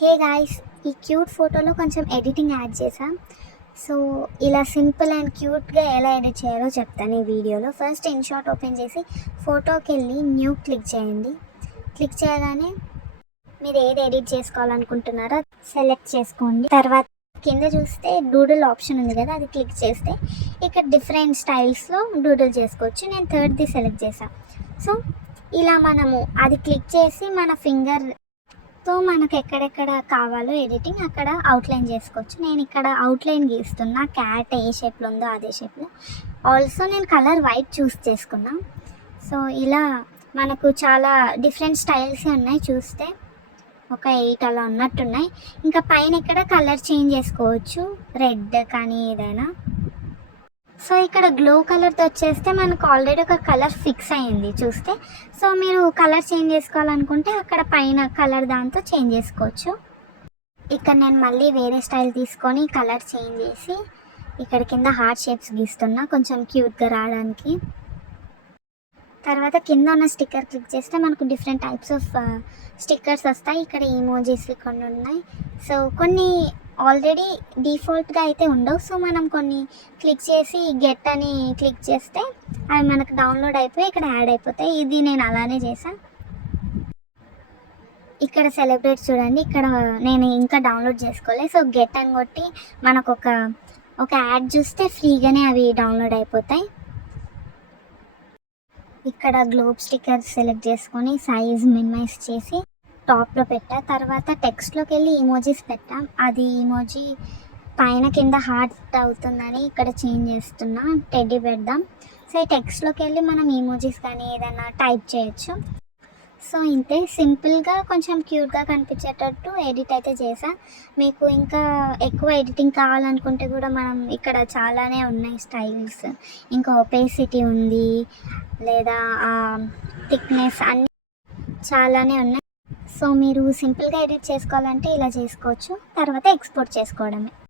Hey guys, ఈ cute ఫోటోలో కొంచెం ఎడిటింగ్ యాడ్ చేసా. సో ఇలా సింపుల్ అండ్ క్యూట్గా ఎలా ఎడిట్ చేయాలో చెప్తాను ఈ వీడియోలో. ఫస్ట్ ఇన్షాట్ ఓపెన్ చేసి ఫోటోకి వెళ్ళి న్యూ క్లిక్ చేయండి. క్లిక్ చేయగానే మీరు ఏది ఎడిట్ చేసుకోవాలనుకుంటున్నారో సెలెక్ట్ చేసుకోండి. తర్వాత కింద చూస్తే డూడిల్ ఆప్షన్ ఉంది కదా, అది క్లిక్ చేస్తే ఇక్కడ డిఫరెంట్ స్టైల్స్లో డూడిల్ చేసుకోవచ్చు. నేను థర్డ్ది సెలెక్ట్ చేశాను. సో ఇలా మనము అది క్లిక్ చేసి మన ఫింగర్తో మనకు ఎక్కడెక్కడ కావాలో ఎడిటింగ్ అక్కడ అవుట్లైన్ చేసుకోవచ్చు. నేను ఇక్కడ అవుట్లైన్ గీస్తున్నా, క్యాట్ ఏ షేప్లో ఉందో అదే షేప్లో. ఆల్సో నేను కలర్ వైట్ చూస్ చేసుకున్నా. సో ఇలా మనకు చాలా డిఫరెంట్ స్టైల్స్ ఉన్నాయి, చూస్తే ఒక 8 అలా ఉన్నట్టున్నాయి. ఇంకా పైన ఇక్కడ కలర్ చేంజ్ చేసుకోవచ్చు, రెడ్ కానీ ఏదైనా. సో ఇక్కడ గ్లో కలర్తో వచ్చేస్తే మనకు ఆల్రెడీ ఒక కలర్ ఫిక్స్ అయ్యింది చూస్తే. సో మీరు కలర్ చేంజ్ చేసుకోవాలనుకుంటే అక్కడ పైన కలర్ దాంతో చేంజ్ చేసుకోవచ్చు. ఇక్కడ నేను మళ్ళీ వేరే స్టైల్ తీసుకొని కలర్ చేంజ్ చేసి ఇక్కడ కింద హార్ట్ షేప్స్ గీస్తున్నా కొంచెం క్యూట్గా రావడానికి. తర్వాత కింద ఉన్న స్టిక్కర్ క్లిక్ చేస్తే మనకు డిఫరెంట్ టైప్స్ ఆఫ్ స్టిక్కర్స్ వస్తాయి. ఇక్కడ ఈమోజీస్ కొన్ని ఉన్నాయి. సో కొన్ని ఆల్రెడీ డిఫాల్ట్గా అయితే ఉండవు. సో మనం కొన్ని క్లిక్ చేసి గెట్ అని క్లిక్ చేస్తే అవి మనకు డౌన్లోడ్ అయిపోయి ఇక్కడ యాడ్ అయిపోతాయి. ఇది నేను అలానే చేశాను. ఇక్కడ సెలబ్రేట్ చూడండి, ఇక్కడ నేను ఇంకా డౌన్లోడ్ చేసుకోలేదు. సో గెట్ అని కొట్టి మనకు ఒక యాడ్ చూస్తే ఫ్రీగానే అవి డౌన్లోడ్ అయిపోతాయి. ఇక్కడ గ్లోబ్ స్టిక్కర్ సెలెక్ట్ చేసుకొని సైజ్ మినిమైజ్ చేసి టాప్లో పెట్టా. తర్వాత టెక్స్ట్లోకి వెళ్ళి ఈమోజీస్ పెట్టాం. అది ఈమోజీ పైన కింద హార్ట్ అవుతుందని ఇక్కడ చేంజ్ చేస్తున్నా, టెడ్డీ పెడదాం. సో ఈ టెక్స్ట్లోకి వెళ్ళి మనం ఈమోజీస్ కానీ ఏదైనా టైప్ చేయొచ్చు. సో ఇంతే సింపుల్గా కొంచెం క్యూట్గా కనిపించేటట్టు ఎడిట్ అయితే చేసా. మీకు ఇంకా ఎక్కువ ఎడిటింగ్ కావాలనుకుంటే కూడా మనం ఇక్కడ చాలానే ఉన్నాయి స్టైల్స్. ఇంకా ఒపేసిటీ ఉంది, లేదా థిక్నెస్, అన్నీ చాలానే ఉన్నాయి. సో మీరు సింపుల్గా ఎడిట్ చేసుకోవాలంటే ఇలా చేసుకోవచ్చు. తర్వాత ఎక్స్పోర్ట్ చేసుకోవడమే.